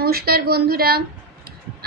নমস্কার বন্ধুরা,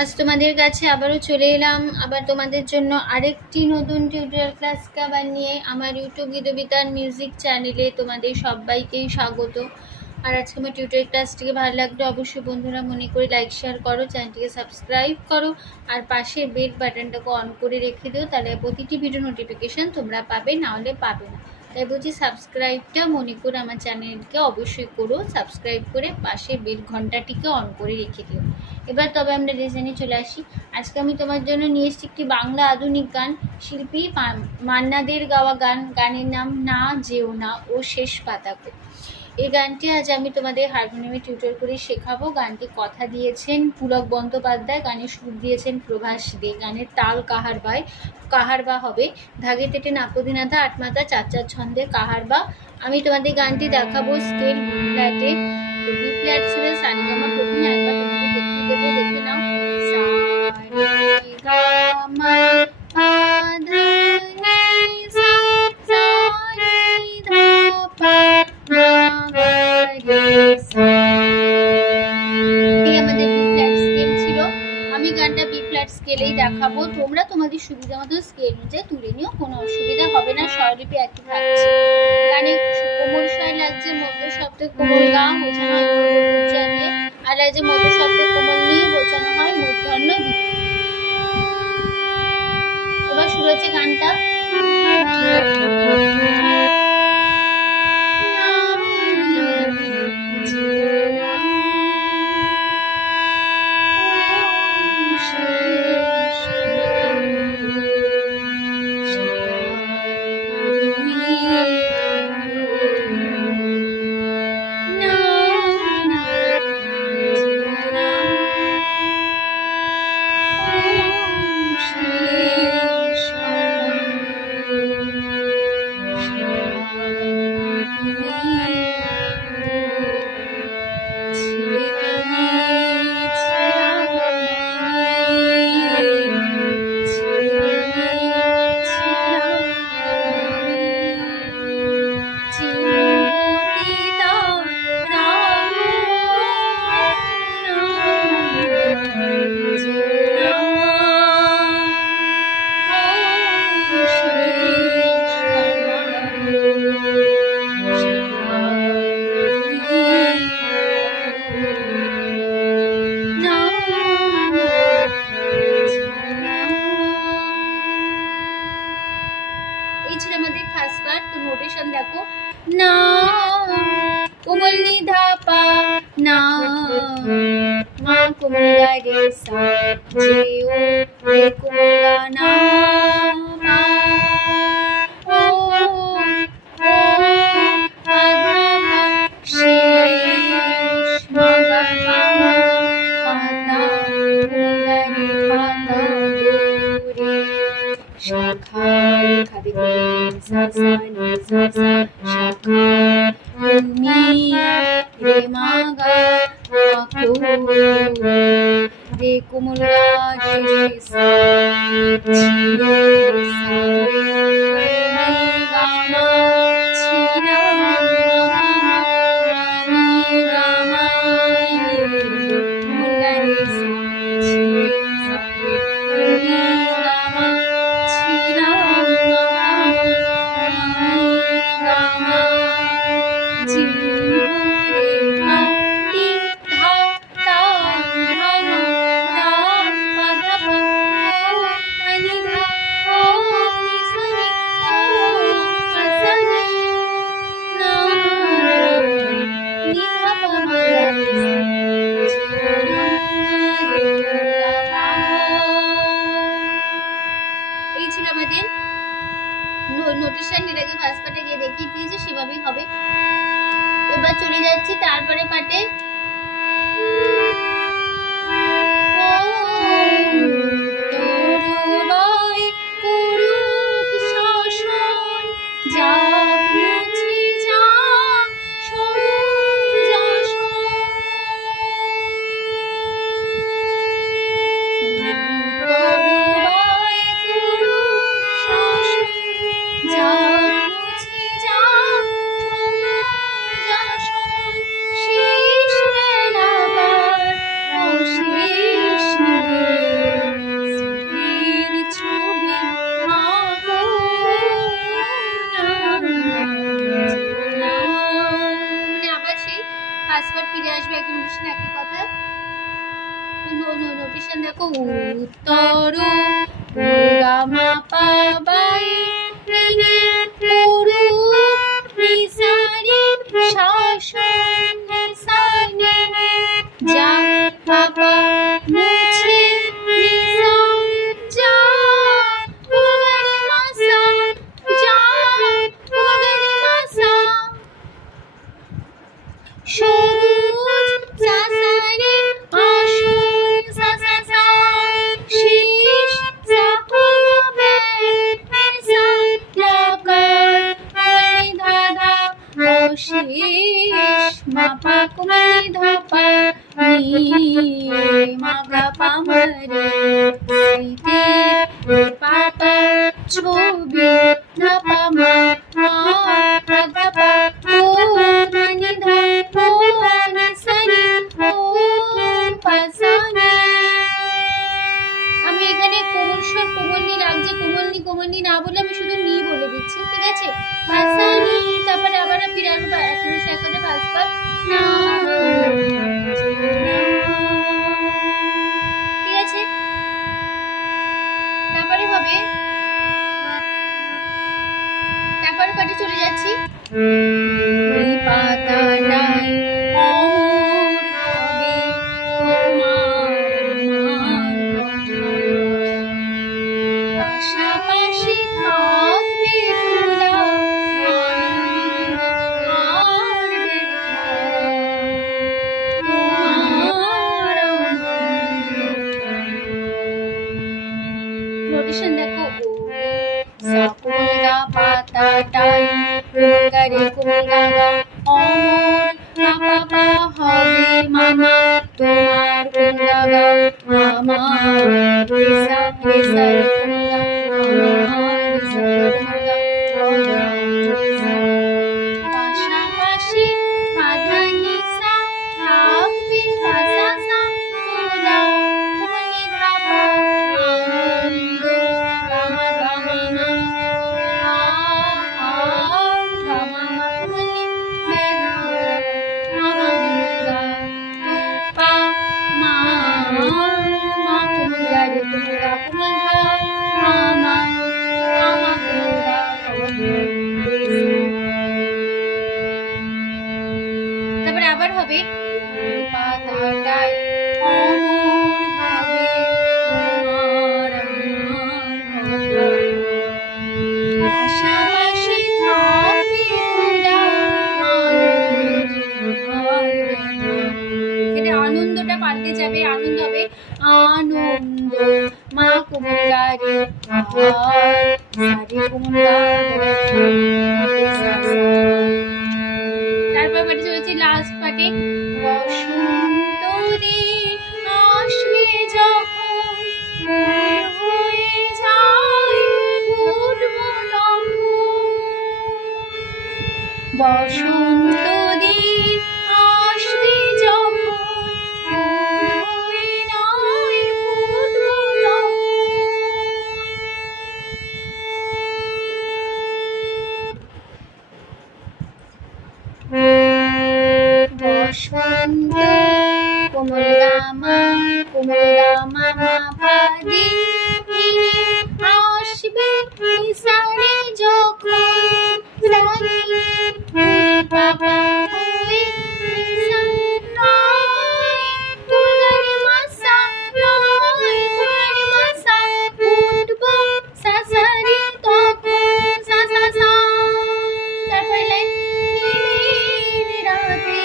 আজ তোমাদের কাছে আবারও চলে এলাম আবার তোমাদের জন্য আরেকটি নতুন টিউটোরিয়াল ক্লাস আবার নিয়ে। আমার ইউটিউব গীতবিতান মিউজিক চ্যানেলে তোমাদের সবাইকেই স্বাগত। আর আজকে আমার টিউটোরিয়াল ক্লাসটিকে ভালো লাগলে অবশ্যই বন্ধুরা মনে করে লাইক শেয়ার করো, চ্যানেলটিকে সাবস্ক্রাইব করো আর পাশের বেল বাটনটাকে অন করে রেখে দিও, তাহলে প্রতিটি ভিডিও নোটিফিকেশান তোমরা পাবে, না হলে পাবে না। তাই বলছি সাবস্ক্রাইবটা মনে করে আমার চ্যানেলকে অবশ্যই করো, সাবস্ক্রাইব করে পাশে বেল ঘন্টাটিকে অন করে রেখে দিও। এবার তবে আমরা রেজেনে চলে আসি। আজকে আমি তোমার জন্য নিয়ে এসেছি একটি বাংলা আধুনিক গান, শিল্পী মান্নাদের গাওয়া গান। গানের নাম না যেও না ও শেষ পাতাকো। এই গানটি আজ আমি তোমাদের হারমোনিয়ামে টিউটর করে শেখাবো। গানটি কথা দিয়েছেন পুলক বন্দ্যোপাধ্যায়, গানের সুর দিয়েছেন প্রভাস দে, গানের তাল কাহারবা হবে ধাগে তেটে নাকদিনাথা আটমাথা চার চার ছন্দে কাহারবা। আমি তোমাদের গানটি দেখাবো স্কেল বি ফ্ল্যাটে। তো বি ফ্ল্যাট ছিল সারেগামা, প্রথমে একবার তোমাদের দেখিয়ে দেবো, দেখে নাও। সারেগামা আধা নি সা সা নি ধা পা মা গা রে সা। এই আমাদের বি ফ্ল্যাট স্কেল ছিল। আমি গানটা বি ফ্ল্যাট স্কেলেই দেখাবো, তোমরা তোমাদের সুবিধা মতো স্কেল অনুযায়ী তুলে নিও, কোনো অসুবিধা হবে না। স্বরলিপি একই থাকছে। গানে কোমল স্বর লাগছে, মধ্য শব্দে কোমল গা বোঝানো হয় উচ্চারণ দিয়ে, আর লাগছে মধ্য শব্দে কোমল নিয়ে বোঝানো হয় মূর্ধন্য দিয়ে। এবার শুরু হচ্ছে গানটা। এই ছিল আমাদের ফার্স্ট পার্ট। তো নোটেশন দেখো, না কোমল নি ধা পা না মা কোমল গা রে সা যে ও রে কোমল গা না মা ও আধা পা শেষ মা গা পা পাতা কোমল গা রে পাতা দো রে শাখা খাদি সা সা নি সা সা শাখা তুমি রে মা গা কো রে কোমল গা রে সা ছিরে সা রে গা মা ছিরা মি গা মা কোমল গা রে সা ছিরে সা রে গা মা ছিরা গা মা জি রে মা টি ধা তা ধা মা দা পা ধা পা ও নি ধা ও নি সা নি ও পা সা নি না নি ধা পা মা গা রে সা জি রে গা মা। এই ছিল আমাদের নোটেশন। এটাকে ফার্স্ট পার্টে গিয়ে দেখিয়ে দিয়েছি, সেভাবেই হবে। এবার চলে যাচ্ছি তারপরে পার্টে। তরুবাই করুক শাসন যা মুছে যা সবুজ আসন। তরুবাই করুক শাসন যা মুছে যা সবুজ আসন শেষ ফার্স্টবার ফিরে আসবে একই নোটেশন একই কথা। নোটেশন দেখো উত্তর গামা পাবাই রে পুরু নিসারি শাসন সানি যা পাপা মুছে নিসা যা পুগরি মাসা যা পুগরি মাসা সবুজ সাসারে আসুন সাসা শীষ সাপবে সা লাকার মনি ধাধা অশেষ মাপা কুমনি ধাপা নি মাগা পামরে সিতে পাপা ছবি ধাপা মা ধাপা ও মনি ধাপা সানি ও পাসানি। আমি এখানে কোমল স্বর কোমলনি রাগছে, কোমলনি না বলে আমি শুধু নি বলে দিচ্ছি, ঠিক আছে? পাসানি তারপরে আবার ফিরে আসবো একই সেকেন্ডে ফার্স্টবার না, ঠিক আছে? তারপরে হবে তারপরে পাটে চলে যাচ্ছি। পাতা নাই অমর হবে তোমার পাশাপাশি থাকবে তোরা আর তোমার নোটেশন দেখো সাপুরা পাতা টাই কুমগারে কুমগাগা অমর পাপা হবে মামা তোমার কুমগাগা আমার রেসা রেসা পাশাপাশি আধা নিসা থাকবে পাশাসা তোরা কুমনি ধাপা আনন্দ গামা গামা তারপরে আবার হবে পাতাটাই অমর হবে তোমার আমার পাশাপাশি থাকবে তোরা আনন্দটা পাল্টে যাবে, আনন্দ হবে আনন্দ মা কুমুরগারে সারি তারপর পাটে চলেছি লাস্ট পাটে বসন্ত দিন আসবে যখন হয়ে যায় বসন্ত দিন আসবে যখন বসন্ত কোমল গামা পাদি আসবে নিসারে যখন সানি পাপা হয়ে তুলগারে মাসা তুলগারে মাসা উঠবো সাসারি তখন সাসা সা। তারপরে লাইন রাতে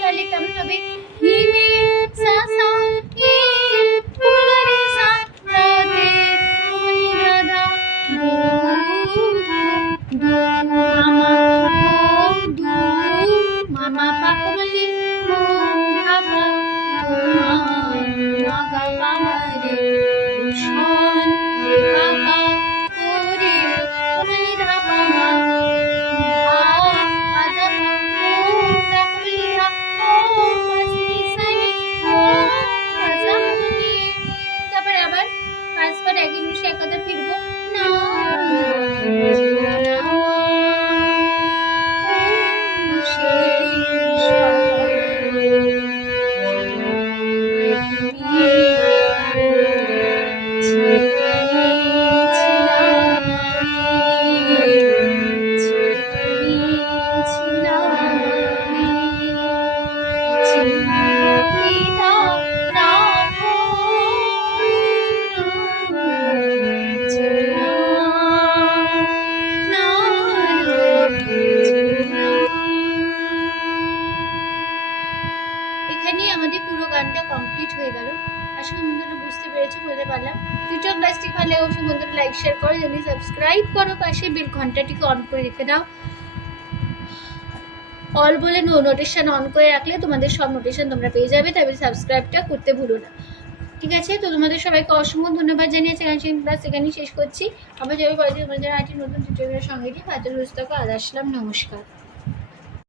তাহলে কেমন হবে হিমে সাসা লাগে অবশ্যই বন্ধুরা লাইক শেয়ার করো, যদি সাবস্ক্রাইব করো, পাশে বেল ঘন্টাটিকে অন করে রেখে দাও। অল বলে নোটিফিকেশন অন করে রাখলে তোমাদের সব নোটিফিকেশন তোমরা পেয়ে যাবে, তবে সাবস্ক্রাইবটা করতে ভুলো না। ঠিক আছে, তো তোমাদের সবাইকে অসংখ্য ধন্যবাদ জানিয়েছি। ক্লাস এখানেই শেষ করছি। আবার যাবে পরে তোমাদের আরেকটি নতুন টিউটোরিয়ালের সঙ্গে দিয়ে ভালো সুস্থ করে আজ আসলাম। নমস্কার।